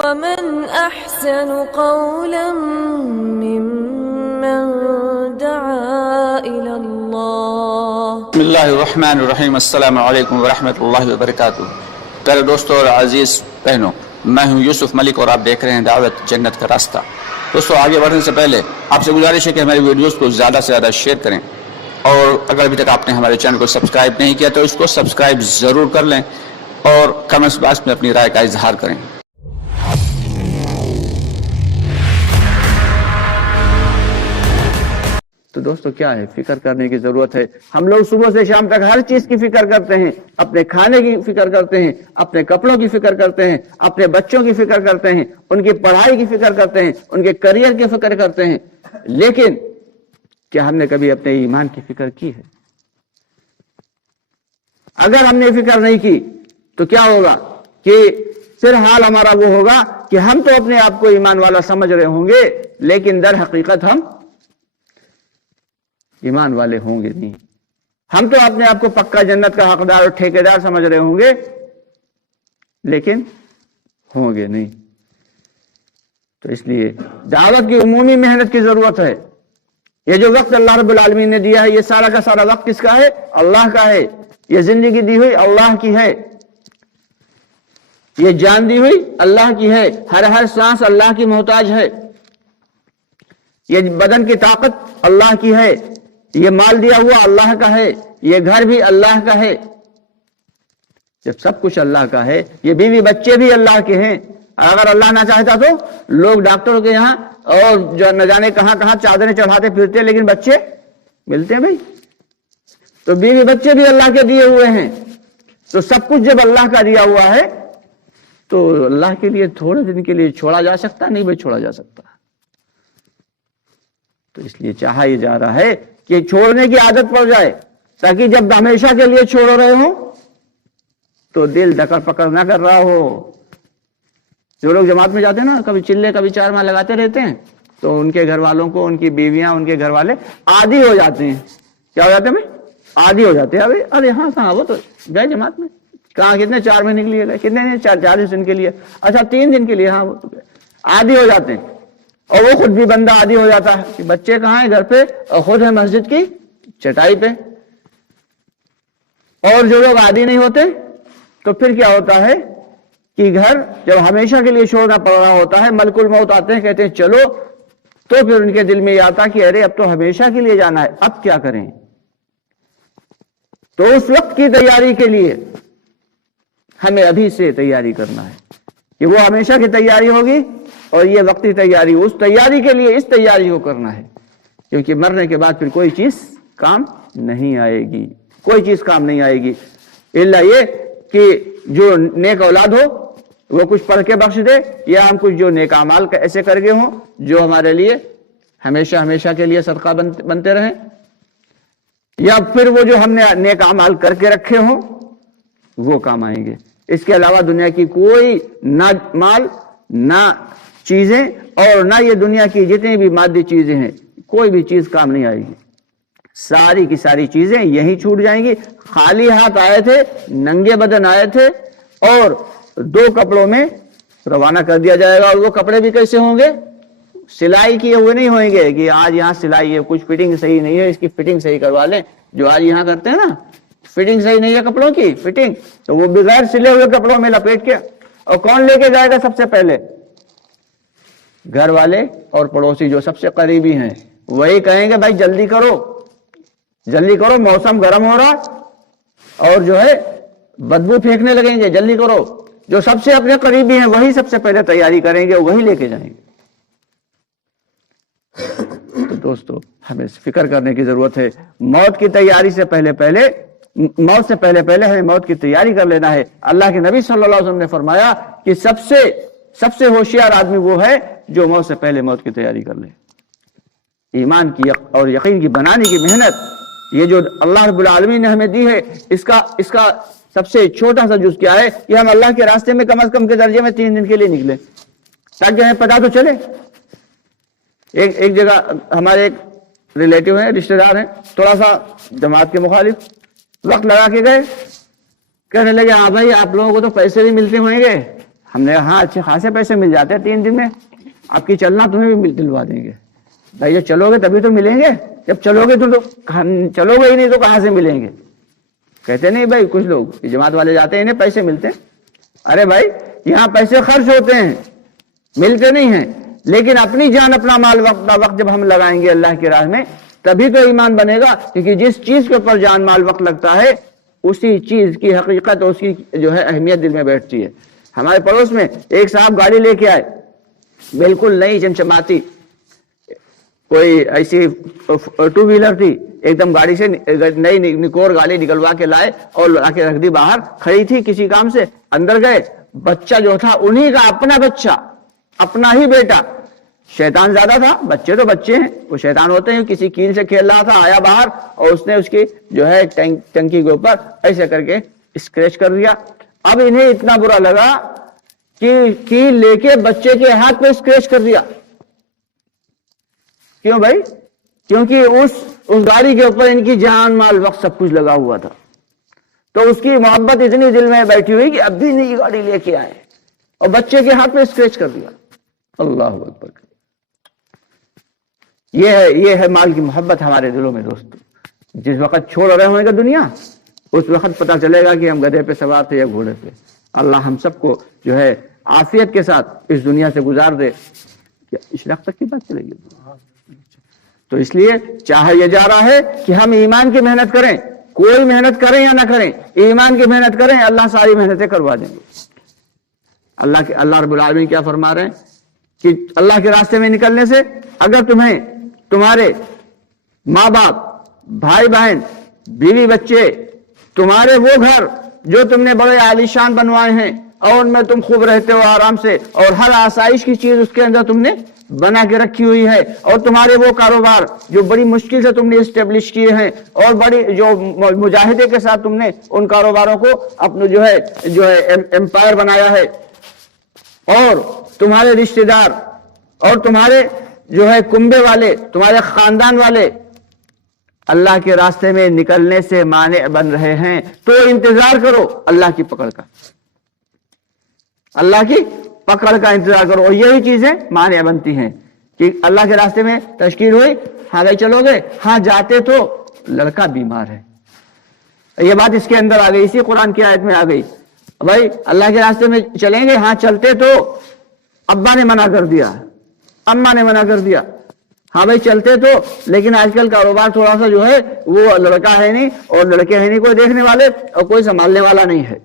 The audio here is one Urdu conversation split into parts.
ومن أحسن قولا ممن دعا إلى الله. بسم اللہ الرحمن الرحیم. السلام علیکم ورحمۃ اللہ وبرکاتہ. پیارے دوستوں اور عزیز بہنوں، میں ہوں یوسف ملک اور آپ دیکھ رہے ہیں دعوت جنت کا راستہ. دوستوں، آگے بڑھنے سے پہلے آپ سے گزارش ہے کہ ہماری ویڈیوز کو زیادہ سے زیادہ شیئر کریں، اور اگر ابھی تک آپ نے ہمارے چینل کو سبسکرائب نہیں کیا تو اس کو سبسکرائب ضرور کر لیں اور کمنٹس باکس میں اپنی رائے کا اظہار کریں. تو دوستو، کیا ہے، فکر کرنے کی ضرورت ہے. ہم لوگ صبح سے شام تک ہر چیز کی فکر کرتے ہیں. اپنے کھانے کی فکر کرتے ہیں، اپنے کپڑوں کی فکر کرتے ہیں، اپنے بچوں کی فکر کرتے ہیں، ان کی پڑھائی کی فکر کرتے ہیں، ان کے کریئر کی فکر کرتے ہیں. لیکن کیا ہم نے کبھی اپنے ایمان کی فکر کی ہے؟ اگر ہم نے فکر نہیں کی تو کیا ہوگا کہ پھر حال ہمارا وہ ہوگا کہ ہم تو اپنے آپ کو ایمان والا سمجھ رہے ہوں گے، لیکن در حقیقت ہم ایمان والے ہوں گے نہیں. ہم تو اپنے آپ کو پکا جنت کا حقدار اور ٹھیکیدار سمجھ رہے ہوں گے، لیکن ہوں گے نہیں. تو اس لیے دعوت کی عمومی محنت کی ضرورت ہے. یہ جو وقت اللہ رب العالمین نے دیا ہے، یہ سارا کا سارا وقت کس کا ہے؟ اللہ کا ہے. یہ زندگی دی ہوئی اللہ کی ہے، یہ جان دی ہوئی اللہ کی ہے. ہر سانس اللہ کی محتاج ہے. یہ بدن کی طاقت اللہ کی ہے. یہ مال دیا ہوا اللہ کا ہے. یہ گھر بھی اللہ کا ہے. جب سب کچھ اللہ کا ہے، یہ بیوی بچے بھی اللہ کے ہیں. اگر اللہ نہ چاہتا تو لوگ ڈاکٹروں کے یہاں اور جو نہ جانے کہاں کہاں چادریں چڑھاتے پھرتے، لیکن بچے ملتے ہیں بھائی. تو بیوی بچے بھی اللہ کے دیے ہوئے ہیں. تو سب کچھ جب اللہ کا دیا ہوا ہے تو اللہ کے لیے تھوڑے دن کے لیے چھوڑا جا سکتا نہیں بھائی، چھوڑا جا سکتا. تو اس لیے چاہا یہ جا رہا ہے کہ چھوڑنے کی عادت پڑ جائے، تاکہ جب ہمیشہ کے لیے چھوڑ رہے ہو تو دل دکڑ پکڑ نہ کر رہا ہو. جو لوگ جماعت میں جاتے ہیں نا، کبھی چلے کبھی چار ماہ لگاتے رہتے ہیں، تو ان کے گھر والوں کو، ان کی بیویاں، ان کے گھر والے عادی ہو جاتے ہیں. کیا ہو جاتے ہیں بھائی؟ عادی ہو جاتے ہیں. ارے ہاں کہاں، وہ تو گئے جماعت میں، کہاں کتنے 4 مہینے کے لیے گئے، کتنے 40 دن کے لیے، اچھا 3 دن کے لیے، ہاں وہ تو گئے. عادی ہو جاتے ہیں. اور وہ خود بھی بندہ عادی ہو جاتا ہے کہ بچے کہاں ہیں گھر پہ، اور خود ہے مسجد کی چٹائی پہ. اور جو لوگ عادی نہیں ہوتے تو پھر کیا ہوتا ہے کہ گھر جب ہمیشہ کے لیے چھوڑنا پڑ رہا ہوتا ہے، ملک الموت آتے ہیں، کہتے ہیں چلو، تو پھر ان کے دل میں یہ آتا کہ ارے اب تو ہمیشہ کے لیے جانا ہے، اب کیا کریں. تو اس وقت کی تیاری کے لیے ہمیں ابھی سے تیاری کرنا ہے کہ وہ ہمیشہ کی تیاری ہوگی، اور یہ وقتی تیاری، اس تیاری کے لیے اس تیاری کو کرنا ہے. کیونکہ مرنے کے بعد پھر کوئی چیز کام نہیں آئے گی، کوئی چیز کام نہیں آئے گی، الا یہ کہ جو نیک اولاد ہو وہ کچھ پڑھ کے بخش دے، یا ہم کچھ جو نیک اعمال ایسے کر گئے ہوں جو ہمارے لیے ہمیشہ کے لیے صدقہ بنتے رہیں، یا پھر وہ جو ہم نے نیک اعمال کر کے رکھے ہوں وہ کام آئیں گے. اس کے علاوہ دنیا کی کوئی نہ مال، نہ چیزیں، اور نہ یہ دنیا کی جتنی بھی مادی چیزیں ہیں، کوئی بھی چیز کام نہیں آئے گی. ساری کی ساری چیزیں یہیں چھوٹ جائیں گی. خالی ہاتھ آئے تھے، ننگے بدن آئے تھے، اور 2 کپڑوں میں روانہ کر دیا جائے گا. اور وہ کپڑے بھی کیسے ہوں گے؟ سلائی کیے ہوئے نہیں ہوئیں گے کہ آج یہاں سلائی ہے، کچھ فٹنگ صحیح نہیں ہے، اس کی فٹنگ صحیح کروا لیں. جو آج یہاں کرتے ہیں نا، فٹنگ صحیح نہیں ہے کپڑوں کی فٹنگ، تو وہ بغیر سلے ہوئے کپڑوں میں لپیٹ کے. اور کون لے کے جائے گا سب سے پہلے؟ گھر والے اور پڑوسی جو سب سے قریبی ہیں، وہی کہیں گے بھائی جلدی کرو جلدی کرو، موسم گرم ہو رہا، اور جو ہے بدبو پھینکنے لگیں گے، جلدی کرو. جو سب سے اپنے قریبی ہیں وہی سب سے پہلے تیاری کریں گے، وہی لے کے جائیں گے. تو دوستو، ہمیں فکر کرنے کی ضرورت ہے. موت کی تیاری سے پہلے موت سے پہلے ہمیں موت کی تیاری کر لینا ہے. اللہ کے نبی صلی اللہ علیہ وسلم نے فرمایا کہ سب سے ہوشیار آدمی وہ ہے جو موت سے پہلے موت کی تیاری کر لے. ایمان کی اور یقین کی بنانے کی محنت، یہ جو اللہ رب العالمین نے ہمیں دی ہے، اس کا سب سے چھوٹا سا جز کیا ہے کہ ہم اللہ کے راستے میں کم از کم کے درجے میں 3 دن کے لیے نکلیں، تاکہ ہمیں پتا تو چلے. ایک جگہ ہمارے ایک ریلیٹیو ہیں، رشتہ دار ہیں، تھوڑا سا جماعت کے مخالف، وقت لگا کے گئے، کہنے لگے ہاں بھائی آپ لوگوں کو تو پیسے بھی ملتے ہوئیں گے، ہم نے ہاں اچھے خاصے پیسے مل جاتے ہیں 3 دن میں، آپ کی چلنا تمہیں بھی دلوا دیں گے. بھائی جب چلو گے تبھی تو ملیں گے، جب چلو گے تو چلو گے ہی نہیں تو کہاں سے ملیں گے. کہتے نہیں بھائی کچھ لوگ جماعت والے جاتے ہیں انہیں پیسے ملتے ہیں. ارے بھائی یہاں پیسے خرچ ہوتے ہیں، ملتے نہیں ہیں، لیکن اپنی جان اپنا مال وقت جب ہم لگائیں گے اللہ کی راہ میں تبھی تو ایمان بنے گا. کیونکہ جس چیز کے اوپر جان مال وقت لگتا ہے اسی چیز کی حقیقت اور اس کی جو ہے اہمیت دل میں بیٹھتی ہے. ہمارے پڑوس میں ایک صاحب گاڑی لے کے آئے، بالکل نئی چمچماتی، کوئی ایسی 2 ویلر تھی، ایک دم گاڑی سے نئی نکور گاڑی نکلوا کے لائے اور لا کے رکھ دی باہر. کھڑی تھی کسی کام سے، اندر گئے، بچہ جو تھا انہی کا اپنا بچہ، اپنا ہی بیٹا، شیطان زیادہ تھا، بچے تو بچے ہیں وہ شیطان ہوتے ہیں، کسی کیل سے کھیل رہا تھا، آیا باہر اور اس نے اس کی جو ہے ٹنکی کے اوپر ایسے کر کے اسکریچ کر دیا. اب انہیں اتنا برا لگا کہ کیل لے کے بچے کے ہاتھ پہ اسکریچ کر دیا. کیوں بھائی؟ کیونکہ اس گاڑی کے اوپر ان کی جان مال وقت سب کچھ لگا ہوا تھا. تو اس کی محبت اتنی دل میں بیٹھی ہوئی کہ اب بھی نئی گاڑی لے کے آئے اور بچے کے ہاتھ پہ اسکریچ کر دیا. اللہ اکبر. یہ ہے مال کی محبت ہمارے دلوں میں دوستو. جس وقت چھوڑ رہے ہوں گے دنیا اس وقت پتہ چلے گا کہ ہم گدھے پہ سوار تھے یا گھوڑے پہ. اللہ ہم سب کو جو ہے عافیت کے ساتھ اس دنیا سے گزار دے. اشراق تک کی بات چلے گی. تو اس لیے چاہا یہ جا رہا ہے کہ ہم ایمان کی محنت کریں، کوئی محنت کریں یا نہ کریں، ایمان کی محنت کریں، اللہ ساری محنتیں کروا دیں گے. اللہ رب العالمین کیا فرما رہے ہیں کہ اللہ کے راستے میں نکلنے سے اگر تمہیں تمہارے ماں باپ، بھائی بہن، بیوی بچے، تمہارے وہ گھر جو تم نے بڑے عالیشان بنوائے ہیں اور ان میں تم خوب رہتے ہو آرام سے اور ہر آسائش کی چیز اس کے اندر تم نے بنا کے رکھی ہوئی ہے، اور تمہارے وہ کاروبار جو بڑی مشکل سے تم نے اسٹیبلش کیے ہیں اور بڑی جو مجاہدے کے ساتھ تم نے ان کاروباروں کو اپنا جو ہے ایمپائر بنایا ہے، اور تمہارے رشتہ دار اور تمہارے جو ہے کنبے والے، تمہارے خاندان والے اللہ کے راستے میں نکلنے سے مانع بن رہے ہیں، تو انتظار کرو اللہ کی پکڑ کا، اللہ کی پکڑ کا انتظار کرو. اور یہی چیزیں مانع بنتی ہیں کہ اللہ کے راستے میں تشکیل ہوئی، ہاں گئے چلو گے، ہاں جاتے تو لڑکا بیمار ہے. یہ بات اس کے اندر آ گئی، اسی قرآن کی آیت میں آ گئی. بھائی اللہ کے راستے میں چلیں گے، ہاں چلتے تو ابا نے منع کر دیا، اماں نے منع کر دیا. ہاں بھائی چلتے تو، لیکن آج کل کاروبار تھوڑا سا جو ہے وہ لڑکا ہے نہیں اور لڑکے ہے نہیں کوئی دیکھنے والے اور کوئی سنبھالنے والا نہیں ہے،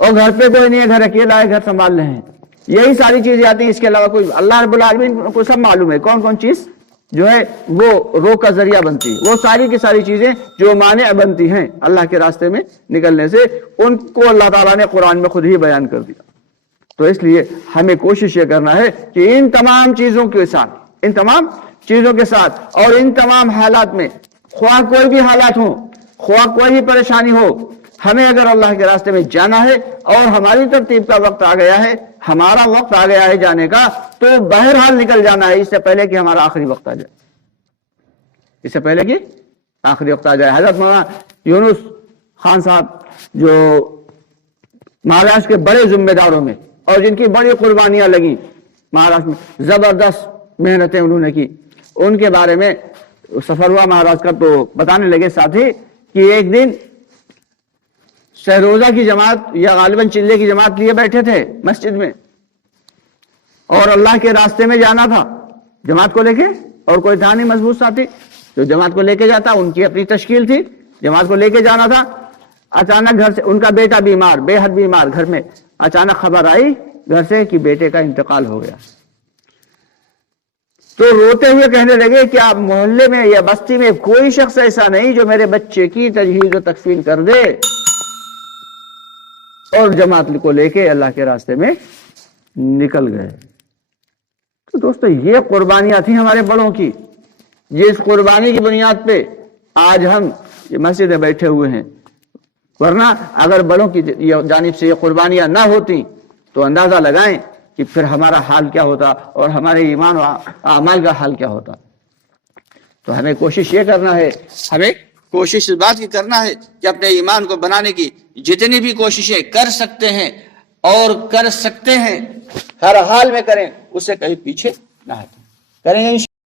اور گھر پہ کوئی نہیں ہے، گھر اکیلا ہے، گھر سنبھال رہے ہیں. یہی ساری چیزیں آتی ہیں، اس کے علاوہ کوئی. اللہ رب العالمین کو سب معلوم ہے کون کون چیز جو ہے وہ روک کا ذریعہ بنتی ہے. وہ ساری کی ساری چیزیں جو مانع بنتی ہیں اللہ کے راستے میں نکلنے سے، ان کو اللہ تعالیٰ نے قرآن میں خود ہی بیان کر دیا. تو اس لیے ہمیں کوشش یہ کرنا ہے کہ ان تمام چیزوں کے ساتھ، ان تمام چیزوں کے ساتھ اور ان تمام حالات میں، خواہ کوئی بھی حالات ہوں، خواہ کوئی بھی پریشانی ہو، ہمیں اگر اللہ کے راستے میں جانا ہے اور ہماری ترتیب کا وقت آ گیا ہے، ہمارا وقت آ گیا ہے جانے کا، تو بہرحال نکل جانا ہے، اس سے پہلے کہ ہمارا آخری وقت آ جائے، اس سے پہلے کہ آخری وقت آ جائے. حضرت مولانا یونس خان صاحب جو مہاراشٹر کے بڑے ذمہ داروں میں اور جن کی بڑی قربانیاں لگیں مہاراشٹر میں، زبردست محنتیں انہوں نے کی، ان کے بارے میں سفر ہوا مہاراشٹر کا، تو بتانے لگے ساتھی کہ ایک دن شہروزہ کی جماعت یا غالباً چلے کی جماعت لیے بیٹھے تھے مسجد میں، اور اللہ کے راستے میں جانا تھا جماعت کو لے کے، اور کوئی تھا نہیں مضبوط ساتھی جو جماعت کو لے کے جاتا، ان کی اپنی تشکیل تھی، جماعت کو لے کے جانا تھا. اچانک گھر سے ان کا بیٹا بیمار، بے حد بیمار، گھر میں اچانک خبر آئی گھر سے کہ بیٹے کا انتقال ہو گیا. تو روتے ہوئے کہنے لگے کہ آپ محلے میں یا بستی میں کوئی شخص ایسا نہیں جو میرے بچے کی تجہیز و تکفین کر دے. اور جماعت کو لے کے اللہ کے راستے میں نکل گئے. تو دوستو یہ قربانیاں تھیں ہمارے بڑوں کی، جس قربانی کی بنیاد پہ آج ہم یہ مسجد میں بیٹھے ہوئے ہیں. ورنہ اگر بڑوں کی جانب سے یہ قربانیاں نہ ہوتی تو اندازہ لگائیں کہ پھر ہمارا حال کیا ہوتا اور ہمارے ایمان و اعمال کا حال کیا ہوتا. تو ہمیں کوشش یہ کرنا ہے، ہمیں کوشش اس بات کی کرنا ہے کہ اپنے ایمان کو بنانے کی جتنی بھی کوششیں کر سکتے ہیں اور کر سکتے ہیں ہر حال میں کریں، اس سے کہیں پیچھے نہ ہٹیں، کریں گے انشاءاللہ۔